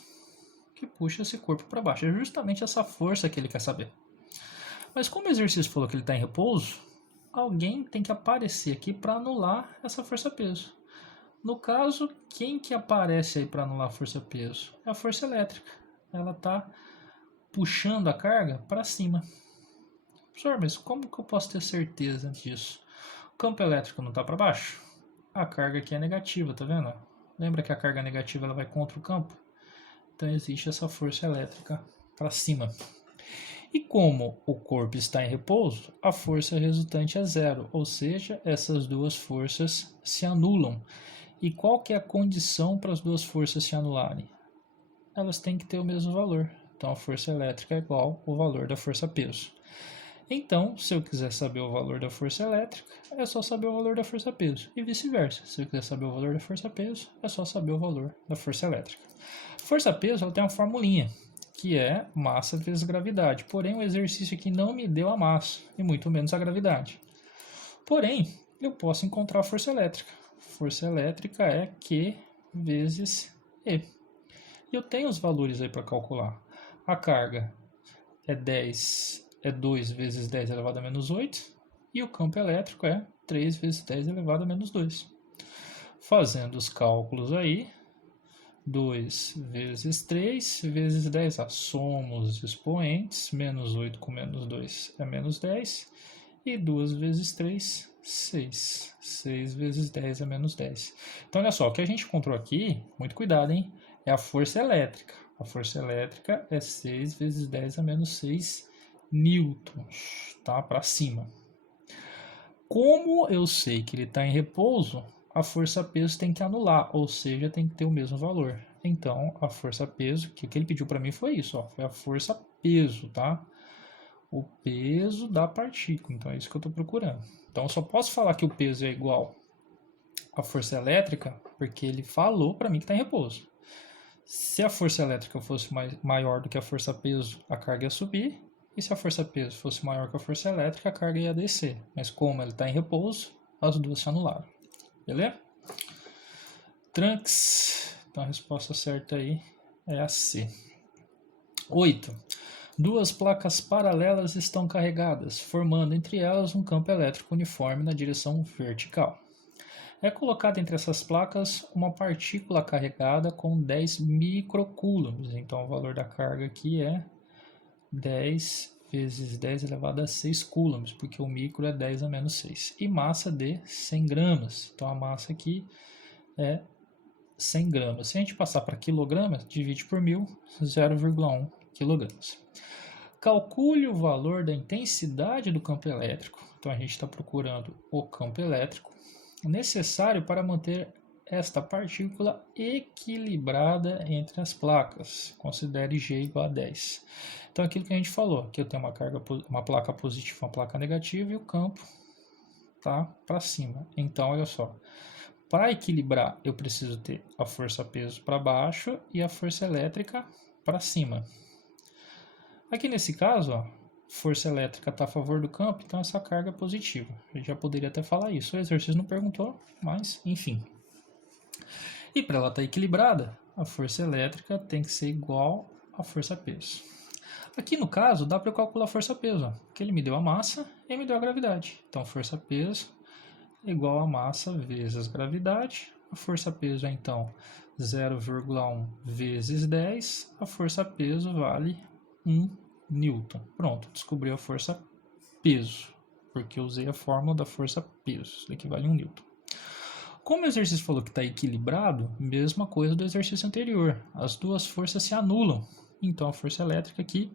que puxa esse corpo para baixo. É justamente essa força que ele quer saber. Mas como o exercício falou que ele está em repouso, alguém tem que aparecer aqui para anular essa força-peso. No caso, quem que aparece aí para anular a força-peso? É a força elétrica. Ela está puxando a carga para cima. Professor, mas como que eu posso ter certeza disso? O campo elétrico não está para baixo? A carga aqui é negativa, tá vendo? Lembra que a carga negativa ela vai contra o campo? Então existe essa força elétrica para cima. E como o corpo está em repouso, a força resultante é zero, ou seja, essas duas forças se anulam. E qual que é a condição para as duas forças se anularem? Elas têm que ter o mesmo valor. Então a força elétrica é igual ao valor da força-peso. Então, se eu quiser saber o valor da força elétrica, é só saber o valor da força-peso. E vice-versa. Se eu quiser saber o valor da força-peso, é só saber o valor da força elétrica. Força-peso ela tem uma formulinha, que é massa vezes gravidade. Porém, o exercício aqui não me deu a massa, e muito menos a gravidade. Porém, eu posso encontrar a força elétrica. Força elétrica é Q vezes E. E eu tenho os valores aí para calcular. A carga é 2 vezes 10 elevado a menos 8. E o campo elétrico é 3 vezes 10 elevado a menos 2. Fazendo os cálculos aí, 2 vezes 3 vezes 10. Somos os expoentes. Menos 8 com menos 2 é menos 10. E 2 vezes 3, 6. 6 vezes 10 é menos 10. Então, olha só, o que a gente encontrou aqui, muito cuidado, hein? É a força elétrica. A força elétrica é 6 vezes 10 a menos 6 newtons, tá? Para cima. Como eu sei que ele está em repouso, a força-peso tem que anular, ou seja, tem que ter o mesmo valor. Então, a força-peso, que o que ele pediu para mim foi isso, ó, foi a força-peso, tá? O peso da partícula, então é isso que eu estou procurando. Então, eu só posso falar que o peso é igual à força elétrica, porque ele falou para mim que está em repouso. Se a força elétrica fosse maior do que a força-peso, a carga ia subir. E se a força-peso fosse maior que a força elétrica, a carga ia descer. Mas como ele está em repouso, as duas se anularam. Beleza? Trunks. Então a resposta certa aí é a C. 8. Duas placas paralelas estão carregadas, formando entre elas um campo elétrico uniforme na direção vertical. É colocada entre essas placas uma partícula carregada com 10 microcoulombs. Então, o valor da carga aqui é 10 vezes 10 elevado a 6 coulombs, porque o micro é 10 a menos 6. E massa de 100 gramas. Então, a massa aqui é 100 gramas. Se a gente passar para quilogramas, divide por 1000, 0,1 quilogramas. Calcule o valor da intensidade do campo elétrico. Então, a gente está procurando o campo elétrico necessário para manter esta partícula equilibrada entre as placas. Considere G igual a 10. Então, aquilo que a gente falou, que eu tenho uma placa positiva, uma placa negativa e o campo tá para cima. Então, olha só, para equilibrar eu preciso ter a força-peso para baixo e a força elétrica para cima. Aqui nesse caso, ó, força elétrica está a favor do campo, então essa carga é positiva. Eu já poderia até falar isso, o exercício não perguntou, mas enfim. E para ela estar equilibrada, a força elétrica tem que ser igual à força-peso. Aqui no caso, dá para eu calcular a força-peso, porque ele me deu a massa e me deu a gravidade. Então, força-peso é igual a massa vezes gravidade. A força-peso é então 0,1 vezes 10. A força-peso vale 1 Newton. Pronto, descobri a força-peso, porque eu usei a fórmula da força-peso. Isso daqui vale 1 Newton. Como o exercício falou que está equilibrado, mesma coisa do exercício anterior. As duas forças se anulam. Então a força elétrica aqui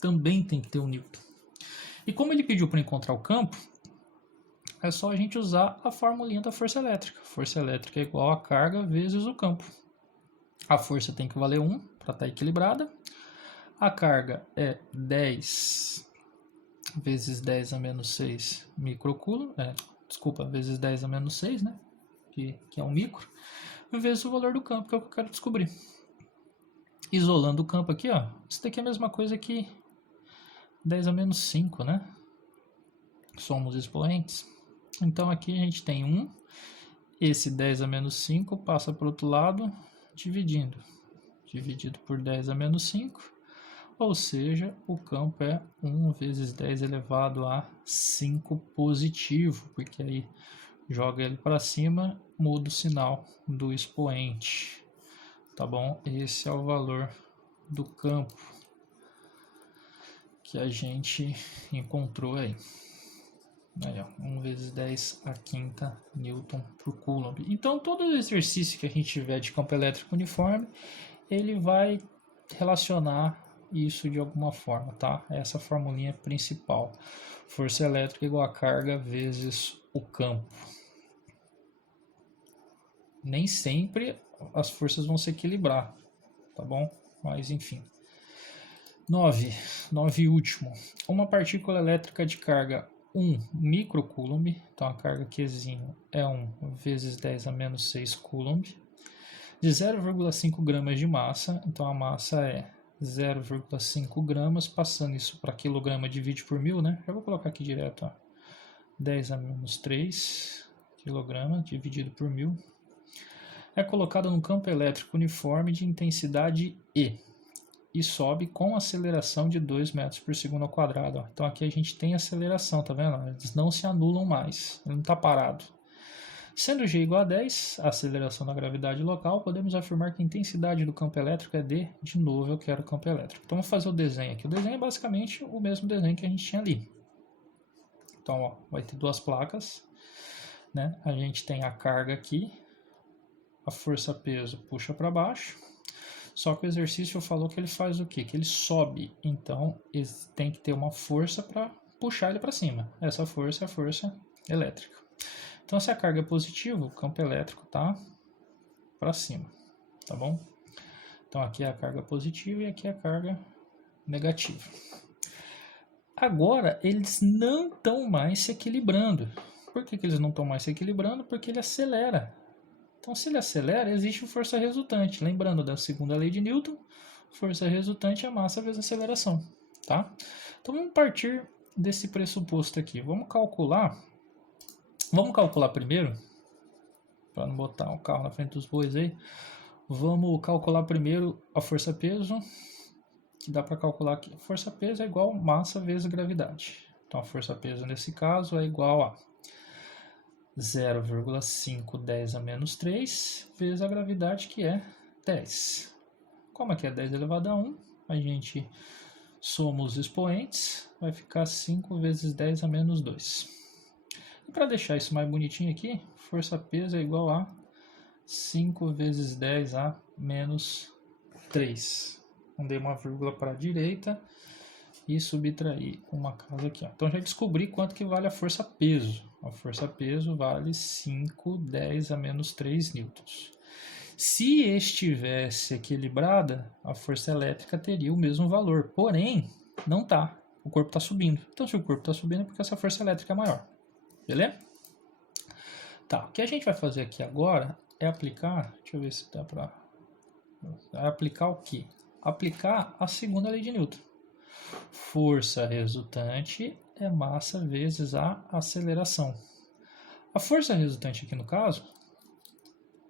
também tem que ter 1 Newton. E como ele pediu para encontrar o campo, é só a gente usar a formulinha da força elétrica. Força elétrica é igual a carga vezes o campo. A força tem que valer 1 para estar equilibrada. A carga é 10 vezes 10 a menos 6 microcoulomb, vezes 10 a menos 6, né? Que é um micro, vezes o valor do campo, que é o que eu quero descobrir. Isolando o campo aqui, ó, isso daqui é a mesma coisa que 10 a menos 5, né? Somos expoentes. Então aqui a gente tem 1, esse 10 a menos 5 passa para o outro lado, dividido por 10 a menos 5. Ou seja, o campo é 1 vezes 10 elevado a 5 positivo, porque aí joga ele para cima, muda o sinal do expoente. Tá bom? Esse é o valor do campo que a gente encontrou aí. Aí, ó, 1 vezes 10 a quinta Newton por Coulomb. Então, todo exercício que a gente tiver de campo elétrico uniforme, ele vai relacionar isso de alguma forma, tá? Essa formulinha principal. Força elétrica igual a carga vezes o campo. Nem sempre as forças vão se equilibrar, tá bom? Mas enfim. 9 e último. Uma partícula elétrica de carga 1 microcoulomb, então a carga Qzinho é 1 vezes 10 a menos 6 coulomb, de 0,5 gramas de massa, então a massa é 0,5 gramas, passando isso para quilograma, divide por 1000, né? Já vou colocar aqui direto, ó. 10 a menos 3 quilograma, dividido por 1000. É colocada num campo elétrico uniforme de intensidade E sobe com aceleração de 2 metros por segundo ao quadrado. Ó. Então aqui a gente tem aceleração, tá vendo? Eles não se anulam mais, ele não está parado. Sendo G igual a 10, a aceleração da gravidade local, podemos afirmar que a intensidade do campo elétrico é D. De novo, eu quero o campo elétrico. Então, vamos fazer o desenho aqui. O desenho é basicamente o mesmo desenho que a gente tinha ali. Então, ó, vai ter duas placas, né? A gente tem a carga aqui, a força-peso puxa para baixo. Só que o exercício falou que ele faz o quê? Que ele sobe. Então, tem que ter uma força para puxar ele para cima. Essa força é a força elétrica. Então, se a carga é positiva, o campo elétrico está para cima, tá bom? Então, aqui é a carga positiva e aqui é a carga negativa. Agora, eles não estão mais se equilibrando. Por que eles não estão mais se equilibrando? Porque ele acelera. Então, se ele acelera, existe força resultante. Lembrando da segunda lei de Newton, força resultante é a massa vezes a aceleração, tá? Então, vamos partir desse pressuposto aqui. Vamos calcular primeiro, para não botar o carro na frente dos bois aí, vamos calcular primeiro a força-peso que dá para calcular aqui. Força-peso é igual massa vezes gravidade. Então, a força-peso nesse caso é igual a 0,510 a menos 3 vezes a gravidade, que é 10. Como aqui é 10 elevado a 1, a gente soma os expoentes, vai ficar 5 vezes 10 a menos 2. E para deixar isso mais bonitinho aqui, força-peso é igual a 5 vezes 10 a menos 3. Mandei uma vírgula para a direita e subtrair uma casa aqui. Ó. Então já descobri quanto que vale a força-peso. A força-peso vale 5,10 a menos 3 newtons. Se estivesse equilibrada, a força elétrica teria o mesmo valor. Porém, não está. O corpo está subindo. Então, se o corpo está subindo, é porque essa força elétrica é maior. Beleza? Tá, o que a gente vai fazer aqui agora é aplicar... Deixa eu ver se dá para... É aplicar o quê? Aplicar a segunda lei de Newton. Força resultante é massa vezes a aceleração. A força resultante aqui no caso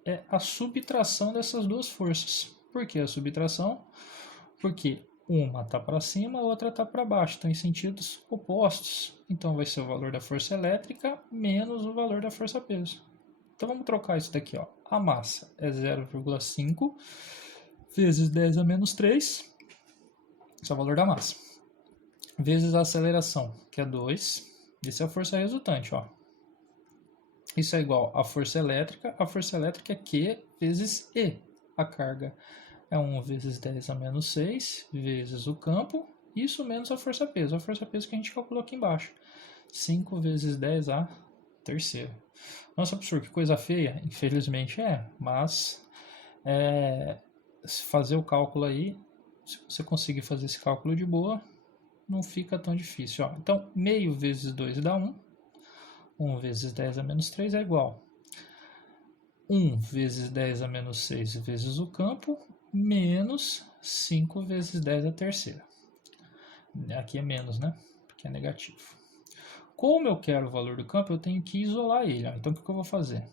é a subtração dessas duas forças. Por que a subtração? Porque uma está para cima, a outra está para baixo, estão em sentidos opostos. Então vai ser o valor da força elétrica menos o valor da força-peso. Então vamos trocar isso daqui. Ó. A massa é 0,5 vezes 10 a menos 3, esse é o valor da massa, vezes a aceleração, que é 2, esse é a força resultante. Ó. Isso é igual à força elétrica é Q vezes E, a carga é 1 vezes 10 a menos 6, vezes o campo, isso menos a força-peso que a gente calculou aqui embaixo, 5 vezes 10 a terceira. Nossa, professor, que coisa feia, infelizmente é, mas fazer o cálculo aí, se você conseguir fazer esse cálculo de boa, não fica tão difícil. Ó. Então, meio vezes 2 dá 1. 1 vezes 10 a menos 3 é igual 1 vezes 10 a menos 6 vezes o campo, menos 5 vezes 10 a terceira. Aqui é menos, né? Porque é negativo. Como eu quero o valor do campo, eu tenho que isolar ele. Ó. Então, o que eu vou fazer?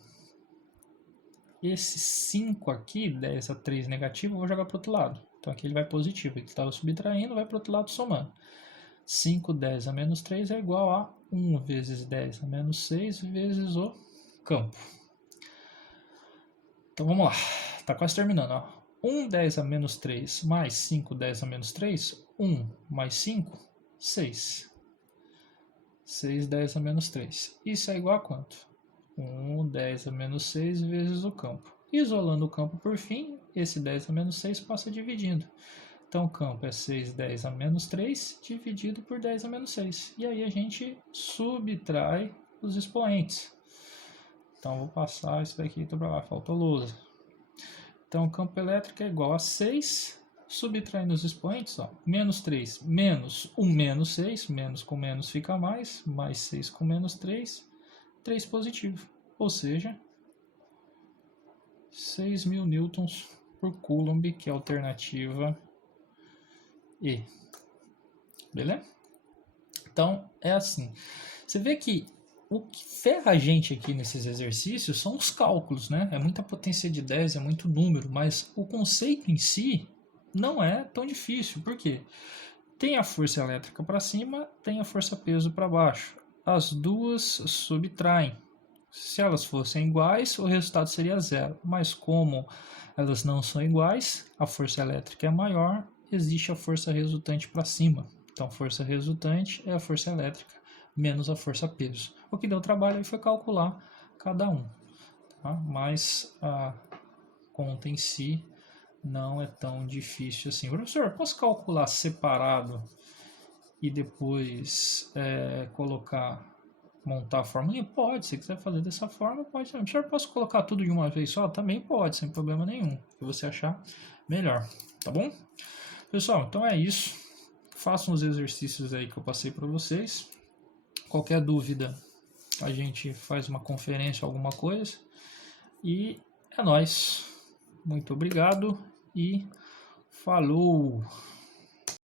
Esse 5 aqui, 10 a 3 negativo, eu vou jogar para o outro lado. Então, aqui ele vai positivo. Ele estava subtraindo, vai para o outro lado somando. 5, 10 a menos 3 é igual a 1 vezes 10 a menos 6 vezes o campo. Então, vamos lá. Está quase terminando. Ó. 1, 10 a menos 3 mais 5, 10 a menos 3. 1 mais 5, 6. 6, 10 a menos 3. Isso é igual a quanto? 1, 10 a menos 6 vezes o campo. Isolando o campo por fim, esse 10 a menos 6 passa dividindo. Então, o campo é 6, 10 a menos 3 dividido por 10 a menos 6. E aí a gente subtrai os expoentes. Então, vou passar isso daqui para lá, faltou lousa. Então, o campo elétrico é igual a 6, subtraindo os expoentes, ó, menos 3, menos 1 menos 6, menos com menos fica mais 6 com menos 3, 3 positivo. Ou seja, 6.000 newtons por coulomb, que é a alternativa E. Beleza? Então, é assim. Você vê que o que ferra a gente aqui nesses exercícios são os cálculos, né? É muita potência de 10, é muito número, mas o conceito em si não é tão difícil. Por quê? Tem a força elétrica para cima, tem a força-peso para baixo. As duas subtraem. Se elas fossem iguais, o resultado seria zero. Mas como elas não são iguais, a força elétrica é maior, existe a força resultante para cima. Então, força resultante é a força elétrica menos a força-peso. O que deu trabalho aí foi calcular cada um. Tá? Mas a conta em si não é tão difícil assim. Professor, posso calcular separado e depois montar a fórmula? Pode, se quiser fazer dessa forma, pode. Professor, posso colocar tudo de uma vez só? Também pode, sem problema nenhum. Se você achar melhor, tá bom? Pessoal, então é isso. Façam os exercícios aí que eu passei para vocês. Qualquer dúvida, a gente faz uma conferência, alguma coisa. E é nóis. Muito obrigado e falou!